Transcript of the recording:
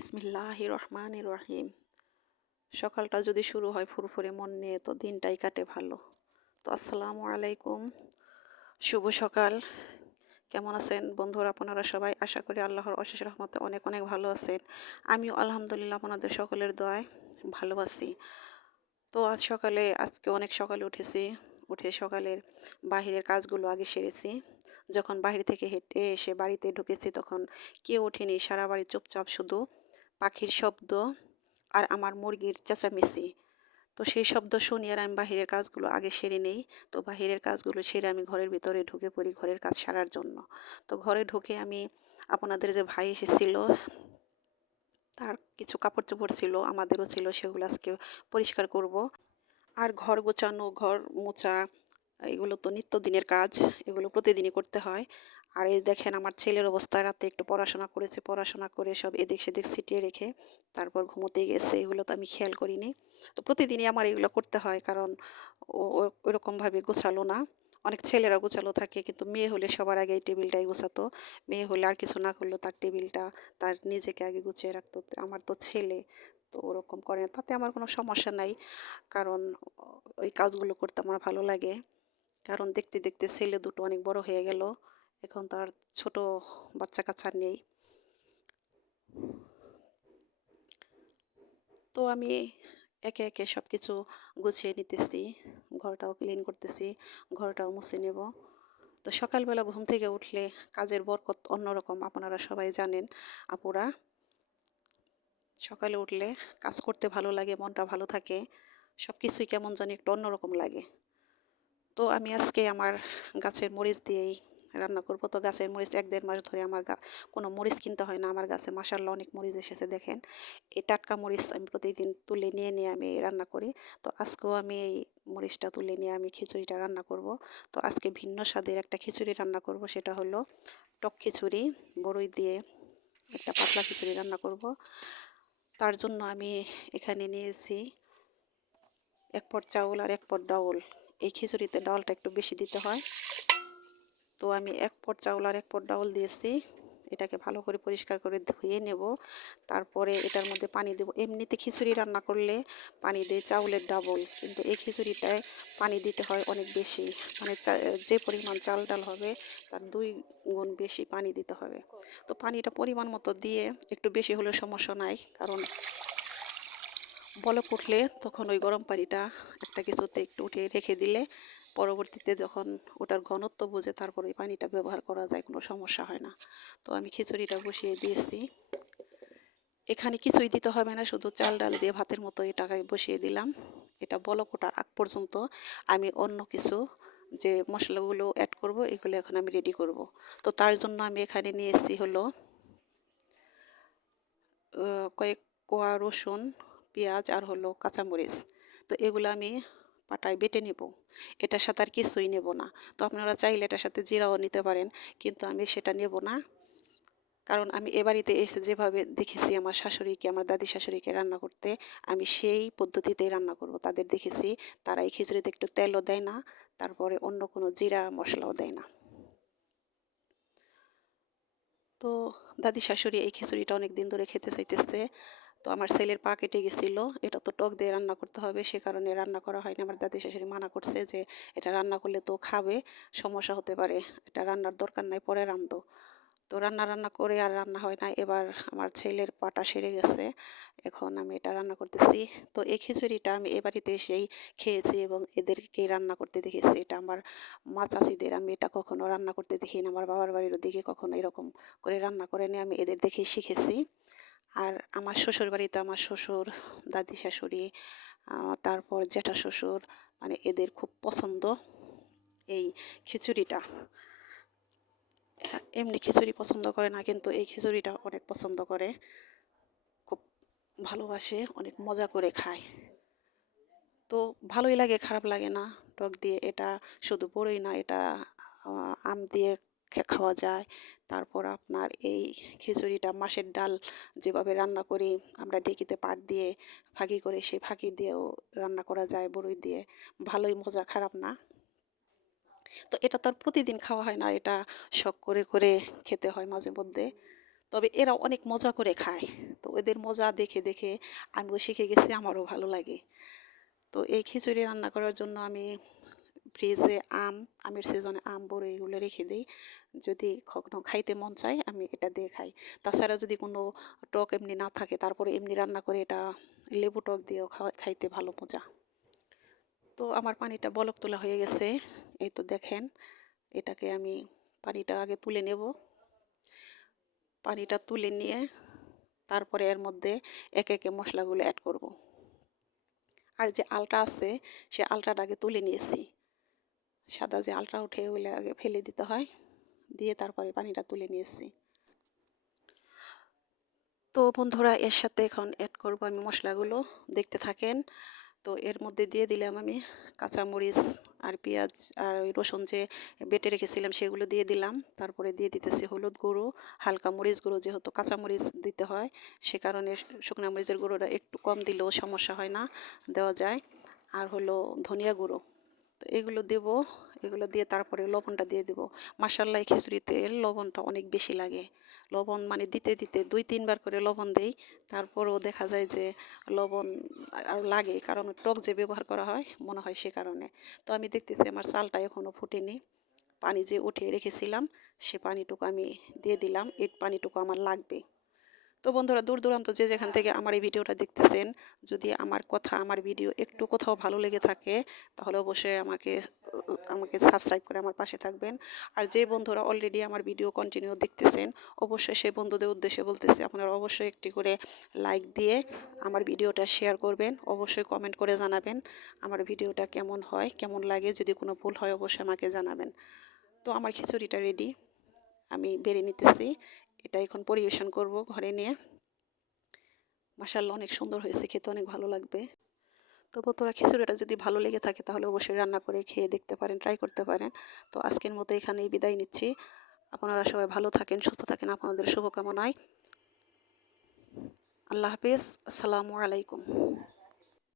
বিসমিল্লাহির রহমানির রহিম। সকালটা যদি শুরু হয় ফুরফুরে মন নিয়ে তো দিনটাই কাটে ভালো। তো আসসালামু আলাইকুম, শুভ সকাল। কেমন আছেন বন্ধুরা আপনারা সবাই? আশা করি আল্লাহর অশেষ রহমতে অনেক অনেক ভালো আছেন। আমিও আলহামদুলিল্লাহ আপনাদের সকলের দোয়ায় ভালো আছি। তো আজকে অনেক সকালে উঠেছি। উঠে সকালের বাহিরের কাজগুলো আগে সেরেছি। যখন বাহির থেকে হেঁটে এসে বাড়িতে ঢুকেছি তখন কেউ ওঠেনি, সারা বাড়ি চুপচাপ, শুধু পাখির শব্দ আর আমার মুরগির চেঁচামেচি। তো সেই শব্দ শুনি আর আমি বাহিরের কাজগুলো আগে সেরে নেই। তো বাহিরের কাজগুলো সেরে আমি ঘরের ভিতরে ঢুকে পড়ি ঘরের কাজ সারার জন্য। তো ঘরে ঢুকে আমি আপনাদের যে ভাই এসেছিল তার কিছু কাপড় চোপড় ছিল, আমাদেরও ছিল, সেগুলো আজকে পরিষ্কার করব। আর ঘর গোছানো, ঘর মোছা, এগুলো তো নিত্যদিনের কাজ, এগুলো প্রতিদিনই করতে হয়। আর এই দেখেন আমার ছেলের অবস্থা, রাতে একটু পড়াশোনা করেছে, পড়াশোনা করে সব এদিক সেদিক ছিটিয়ে রেখে তারপর ঘুমোতে গেছে, এগুলো তো আমি খেয়াল করিনি। তো প্রতিদিনই আমার এগুলো করতে হয়, কারণ ওরকমভাবে গোছালো না। অনেক ছেলেরা গোছালো থাকে, কিন্তু মেয়ে হলে সবার আগে এই টেবিলটাই গোছাতো। মেয়ে হলে আর কিছু না করলেও তার টেবিলটা, তার নিজেকে আগে গুছিয়ে রাখতো। তো আমার তো ছেলে, তো ওরকম করে না। তাতে আমার কোনো সমস্যা নাই, কারণ ওই কাজগুলো করতে আমার ভালো লাগে। কারণ দেখতে দেখতে ছেলে দুটো অনেক বড় হয়ে গেল, এখন তো আর ছোট বাচ্চা কাচ্চা নেই। তো আমি একে একে সব কিছু গুছিয়ে নিতেছি, ঘরটাও ক্লিন করতেছি, ঘরটাও মুছে নেব। তো সকালবেলা ঘুম থেকে উঠলে কাজের বরকত অন্যরকম, আপনারা সবাই জানেন আপুরা। সকালে উঠলে কাজ করতে ভালো লাগে, মনটা ভালো থাকে, সব কিছুই কেমন জানি একটু অন্যরকম লাগে। তো আমি আজকে আমার গাছের মরিচ দিয়েই রান্না করব। তো গাছের মরিচ 1-1.5 মাস ধরে আমার কোনো মরিচ কিনতে হয় না। আমার গাছে মাশাআল্লাহ অনেক মরিচ এসেছে, দেখেন। এই টাটকা মরিচ আমি প্রতিদিন তুলে নিয়ে নিয়ে আমি রান্না করি। তো আজকেও আমি এই মরিচটা তুলে নিয়ে আমি খিচুড়িটা রান্না করব। তো আজকে ভিন্ন স্বাদের একটা খিচুড়ি রান্না করব, সেটা হলো টক খিচুড়ি, বড়ই দিয়ে একটা পাতলা খিচুড়ি রান্না করব। তার জন্য আমি এখানে নিয়েছি 1 পট চাউল আর 1 পট ডাউল। এই খিচুড়িতে ডালটা একটু বেশি দিতে হয়। তো আমি 1 পট চাউল আর 1 পট ডাউল দিয়েছি। এটাকে ভালো করে পরিষ্কার করে ধুয়ে নেব। তারপরে এটার মধ্যে পানি দেব। এমনিতে খিচুড়ি রান্না করলে পানি দেয় চাউলের ডাবল, কিন্তু এই খিচুড়িটায় পানি দিতে হয় অনেক বেশি। মানে যে পরিমাণ চাল ডাল হবে তার 2 গুণ বেশি পানি দিতে হবে। তো পানিটা পরিমাণ মতো দিয়ে, একটু বেশি হলে সমস্যা নাই, কারণ বলক উঠলে তখন ওই গরম পানিটা একটা কিছুতে একটু উঠিয়ে রেখে দিলে পরবর্তীতে যখন ওটার ঘনত্ব বুঝে তারপর ওই পানিটা ব্যবহার করা যায়, কোনো সমস্যা হয় না। তো আমি খিচুড়িটা বসিয়ে দিয়েছি। এখানে কিছুই দিতে হবে না, শুধু চাল ডাল দিয়ে ভাতের মতো এটাকে বসিয়ে দিলাম। এটা বলক ওঠার আগ পর্যন্ত আমি অন্য কিছু যে মশলাগুলো অ্যাড করব এগুলো এখন আমি রেডি করব। তো তার জন্য আমি এখানে নিয়েছি হলো কয়েক কোয়া রসুন, পেঁয়াজ আর হলো কাঁচামরিচ। তো এগুলো আমি পাটায় বেটে নেব। এটার সাথে আর কিছুই নেব না। তো আপনারা চাইলে এটার সাথে জিরাও নিতে পারেন, কিন্তু আমি সেটা নেব না। কারণ আমি এ বাড়িতে এসে যেভাবে দেখেছি আমার শাশুড়িকে, আমার দাদি শাশুড়িকে রান্না করতে, আমি সেই পদ্ধতিতেই রান্না করব। তাদের দেখেছি তারা এই খিচুড়িতে একটু তেলও দেয় না, তারপরে অন্য কোনো জিরা মশলাও দেয় না। তো দাদি শাশুড়ি এই খিচুড়িটা অনেক দিন ধরে খেতে চাইতেছে। তো আমার ছেলের পা কেটে গেছিল, এটা তো টক দিয়ে রান্না করতে হবে, সে কারণে রান্না করা হয়নি। আমার দাদি শাশুড়ি মানা করছে যে এটা রান্না করলে তো খাবে, সমস্যা হতে পারে, এটা রান্নার দরকার নাই, পরে রান্ধো। তো রান্না করে আর রান্না হয় না। এবার আমার ছেলের পাটা সেরে গেছে, এখন আমি এটা রান্না করতেছি। তো এই খিচুড়িটা আমি এ বাড়িতে এসেই খেয়েছি এবং এদেরকে রান্না করতে দেখেছি। এটা আমার মা চাচিদের আমি এটা কখনো রান্না করতে দেখি না, আমার বাবার বাড়িরও দিকে কখনো এরকম করে রান্না করেনি, আমি এদের দেখেই শিখেছি। আর আমার শ্বশুর বাড়িতে আমার শ্বশুর, দাদি শাশুড়ি, তারপর জ্যাঠা শ্বশুর, মানে এদের খুব পছন্দ এই খিচুড়িটা। এমনি খিচুড়ি পছন্দ করে না, কিন্তু এই খিচুড়িটা অনেক পছন্দ করে, খুব ভালোবাসে, অনেক মজা করে খায়। তো ভালোই লাগে, খারাপ লাগে না। টক দিয়ে এটা শুধু বড়ই না, এটা আম দিয়ে খাওয়া যায়। তারপর আপনার এই খিচুড়িটা মাসের ডাল যেভাবে রান্না করি আমরা ঢেঁকিতে পাট দিয়ে ফাঁকি করে, সেই ফাঁকি দিয়েও রান্না করা যায় বড়ই দিয়ে। ভালোই মজা, খারাপ না। তো এটা তো আর প্রতিদিন খাওয়া হয় না, এটা শখ করে করে খেতে হয় মাঝে মধ্যে। তবে এরা অনেক মজা করে খায়। তো এদের মজা দেখে দেখে আমিও শিখে গেছি, আমারও ভালো লাগে। তো এই খিচুড়ি রান্না করার জন্য আমি ফ্রিজে আমের সিজনে আম, বড়ি এগুলো রেখে দিই। যদি কখনো খাইতে মন চায় আমি এটা দিয়ে খাই। তাছাড়া যদি কোনো টক এমনি না থাকে তারপরে এমনি রান্না করে এটা লেবু টক দিয়েও খাইতে ভালো মজা। তো আমার পানিটা বলক তোলা হয়ে গেছে, এই তো দেখেন। এটাকে আমি পানিটা আগে তুলে নেব। পানিটা তুলে নিয়ে তারপরে এর মধ্যে একে একে মশলাগুলো অ্যাড করব। আর যে আলটা আছে সে আলটাটা আগে তুলে নিয়েছি। সাদা যে আলটা উঠে ওগুলো আগে ফেলে দিতে হয়, দিয়ে তারপরে পানিটা তুলে নিয়েছি। তো বন্ধুরা এর সাথে এখন অ্যাড করব আমি মশলাগুলো, দেখতে থাকেন। তো এর মধ্যে দিয়ে দিলাম আমি কাঁচামরিচ আর পেঁয়াজ আর ওই রসুন যে বেটে রেখেছিলাম সেগুলো দিয়ে দিলাম। তারপরে দিয়ে দিতেছি হলুদ গুঁড়ো, হালকা মরিচ গুঁড়ো, যেহেতু কাঁচামরিচ দিতে হয় সে কারণে শুকনো মরিচের গুঁড়োটা একটু কম দিলেও সমস্যা হয় না, দেওয়া যায়। আর হলো ধনিয়া গুঁড়ো। তো এগুলো দেব, এগুলো দিয়ে তারপরে লবণটা দিয়ে দেব। মাশাআল্লাহ এই খিচুড়িতে লবণটা অনেক বেশি লাগে। লবণ মানে দিতে দিতে 2-3 বার করে লবণ দেই, তারপরেও দেখা যায় যে লবণ আর লাগে, কারণ টক যে ব্যবহার করা হয় মনে হয় সে কারণে। তো আমি দেখতেছি আমার চালটা এখনও ফুটেনি। পানি যে উঠিয়ে রেখেছিলাম সে পানিটুকু আমি দিয়ে দিলাম, এই পানিটুকু আমার লাগবে। তো বন্ধুরা দূর দূরান্ত যে যেখান থেকে আমার এই ভিডিওটা দেখতেছেন, যদি আমার কথা আমার ভিডিও একটু কোথাও ভালো লেগে থাকে তাহলে অবশ্যই আমাকে আমাকে সাবস্ক্রাইব করে আমার পাশে থাকবেন। আর যে বন্ধুরা অলরেডি আমার ভিডিও কন্টিনিউ দেখতেছেন অবশ্যই সেই বন্ধুদের উদ্দেশ্যে বলতেছি, আপনারা অবশ্যই একটি করে লাইক দিয়ে আমার ভিডিওটা শেয়ার করবেন, অবশ্যই কমেন্ট করে জানাবেন আমার ভিডিওটা কেমন হয়, কেমন লাগে। যদি কোনো ভুল হয় অবশ্যই আমাকে জানাবেন। তো আমার খিচুড়িটা রেডি, আমি বেড়ে নিতেছি। এটা এখন পরিবেশন করব ঘরে নিয়ে। মাশাআল্লাহ অনেক সুন্দর হয়েছে, খেতে অনেক ভালো লাগবে। তো বন্ধুরা খিচুড়িটা যদি ভালো লেগে থাকে তাহলে অবশ্যই রান্না করে খেয়ে দেখতে পারেন, ট্রাই করতে পারেন। তো আজকের মতো এখানেই বিদায় নিচ্ছি। আপনারা সবাই ভালো থাকেন, সুস্থ থাকেন, আপনাদের শুভকামনায়। আল্লাহ হাফিজ, আসসালামু আলাইকুম।